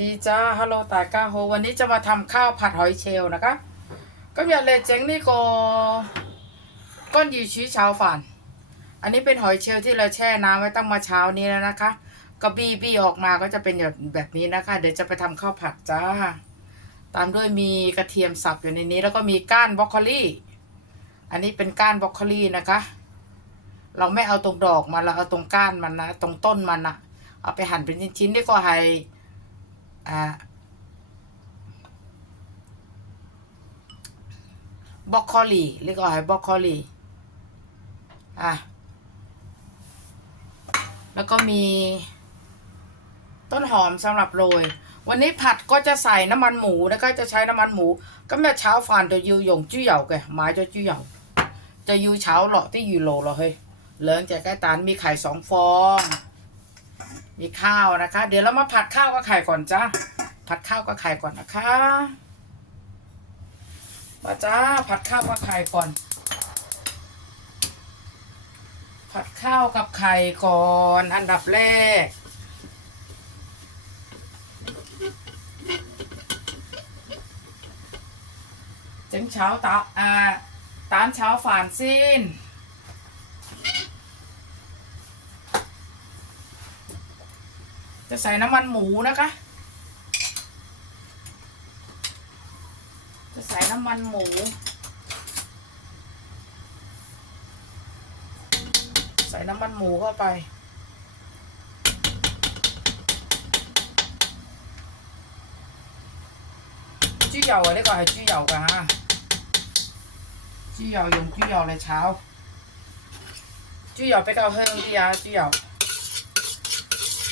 ดีจ้าฮัลโหลตายก้าโฮวันนี้จะมาทำข้าวผัดหอยเชลล์นะคะก็อย่าเลยเจ๊งนี่ก็ก้อนยีชีเช้าฝันอันนี้เป็นหอยเชลล์ที่เราแช่น้ำไว้ตั้งมาเช้านี้แล้วนะคะก็บี้บี้ออกมาก็จะเป็นแบบแบบนี้นะคะ เดี๋ยวจะไปทำข้าวผัดจ้า ตามด้วยมีกระเทียมสับอยู่ในนี้ แล้วก็มีก้านบรอกโคลีอันนี้เป็นก้านบรอกโคลีนะคะ เราไม่เอาตรงดอกมันเราเอาตรงก้านมันนะตรงต้นมันนะเอาไปหั่นเป็นชิ้นๆนี่ก็ให้ อ่าบรอกโคลีเรียกว่าให้บอกโคลีอะ แล้วก็มี ต้นหอมสำหรับโรย วันนี้ผัดก็จะใส่น้ำมันหมูนะคะจะใช้น้ำมันหมู ก็แม่เช้าฝานจะยูหยงจี้เหยาแกไม้จะจี้เหยาจะยูเช้าหล่อที่ยูโลเหรอเฮ้ยเลืองจกไก่ตานมีไข่สองฟอง มีข้าวนะคะ เดี๋ยวเรามาผัดข้าวกับไข่ก่อนจ้าผัดข้าวกับไข่ก่อนนะคะมาจ้าผัดข้าวกับไข่ก่อน ผัดข้าวกับไข่ก่อน อันดับแรกเจังเช้าตาอ่าตานเช้าฝานซิน จะใส่น้ำมันหมูนะคะ จะใส่น้ำมันหมู ใส่น้ำมันหมูเข้าไป 猪油啊，呢个系猪油㗎吓，猪油用猪油嚟炒，猪油比较香啲啊，猪油。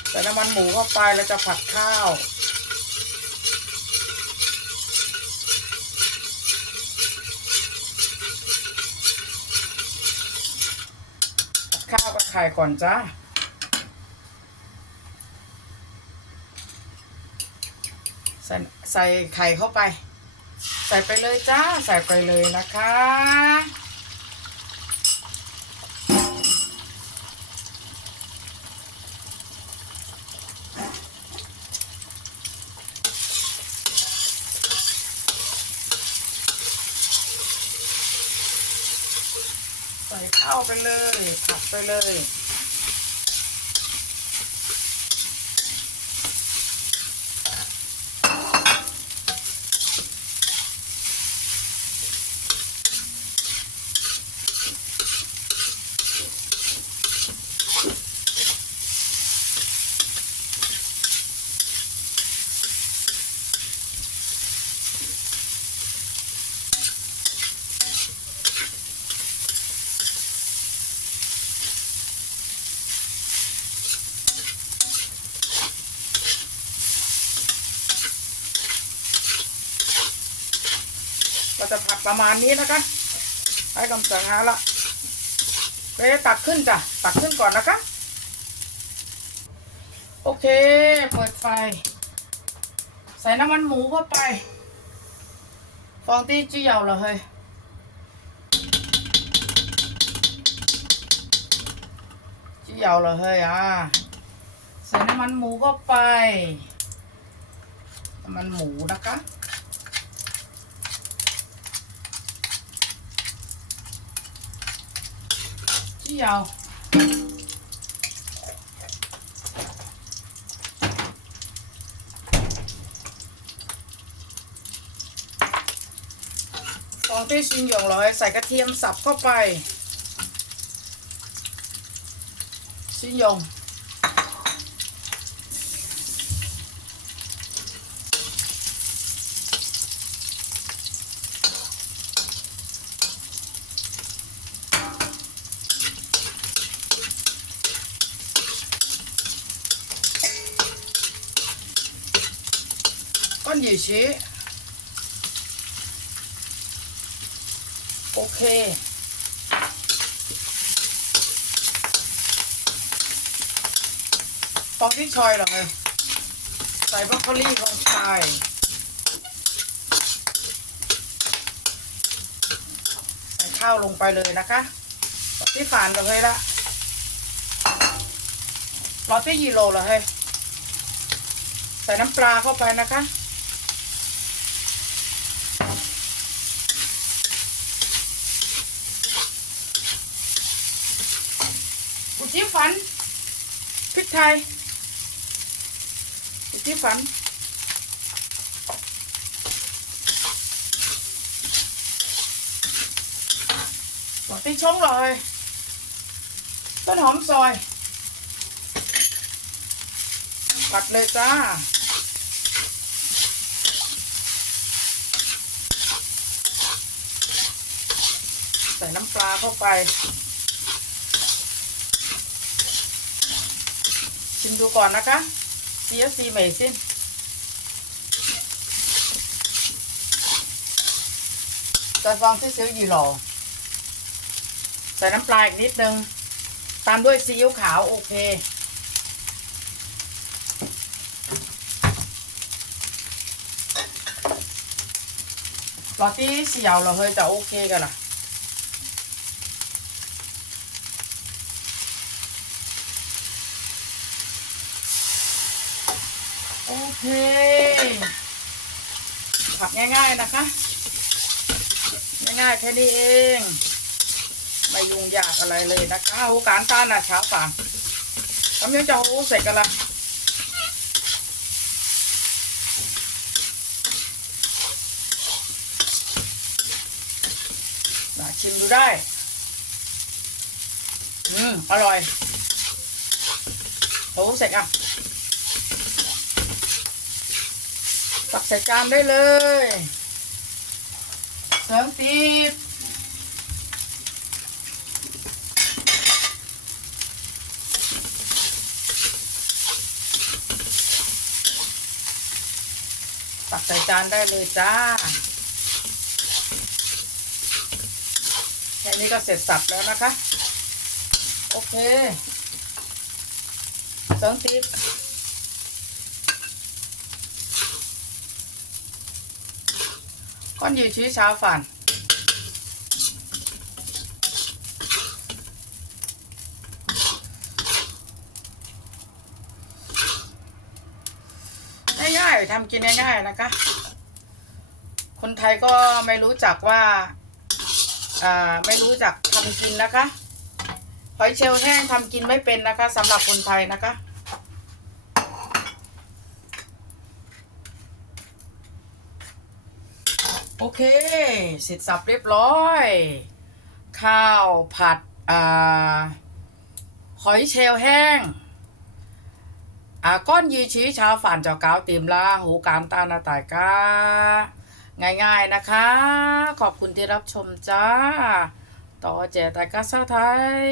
ใส่น้ำมันหมูเข้าไปแล้วจะผัดข้าวข้าวกับไข่ก่อนจ้าใส่ใส่ไข่เข้าไป ใส่ไปเลยจ้า ใส่ไปเลยนะคะ ใส่ข้าวไปเลยผัดไปเลย ผัดประมาณนี้นะคะให้กำจัดงาละไปตักขึ้นจ้ะตักขึ้นก่อนนะคะโอเค เปิดไฟ ใส่น้ำมันหมูเข้าไป ฟองตี้จี้เยาเหรอเฮ้ยจี้เยาเหรอเฮ้ยอะใส่น้ำมันหมูเข้าไปน้ำมันหมูนะคะ ที่ยาวซองเต้ชินหยงร้ยใส่กระเทียมสับเข้าไปชินหยง ก้อนหยี่ชีโอเคฟองที่ชอยเหรอไงใส่บรอกโคลีลงไปใส่ข้าวลงไปเลยนะคะที่ฝานกับเฮ้ยละรอที่ยีโรเหรอเฮ้ยส่น้ำปลาเข้าไปนะคะ อุจิฝันพริกไทยอุจิฝันตีชงเลย ต้นหอมซอยปัดเลยจ้าใส่น้ำปลาเข้าไปิมดูก่อนนะคะ CFC ใหม่สินใส่ฟองซีอิ๊วยีหล่อใส่น้ำปลาอีกนิดนึง ตามด้วยซีอิ๊วขาวโอเค ปลาที่เสียวเราเฮ้ยแต่โอเคกันนะ เค ผักง่ายๆนะคะ ง่ายๆแค่นี้เอง ไม่ยุ่งยากอะไรเลยนะคะโอ้การต้านนะเช้าป่านทำยังจะโอ้ใส่กันละชิมดูได้ อืม อร่อยโอ้เสร็จอะ ตักใส่จานได้เลย เสริมตีบตักใส่จานได้เลยจ้าแค่นี้ก็เสร็จสับแล้วนะคะ โอเคสองติ๊บ ก้อนยู่ชี้ชาฝันง่ายๆทำกินง่ายๆนะคะ คนไทยก็ไม่รู้จักว่าอ่าไม่รู้จักทำกินนะคะหอยเชลล์แห้งทำกินไม่เป็นนะคะสำหรับคนไทยนะคะ โอเคเสร็จสับเรียบร้อย ข้าวผัดอ่าหอยเชลล์แห้ง à con gì chí chào phản cho cáo tìm la หูการตานาตายกาง่ายๆนะคะ ขอบคุณที่รับชมจ้า ต่อแจตายกาซาไทย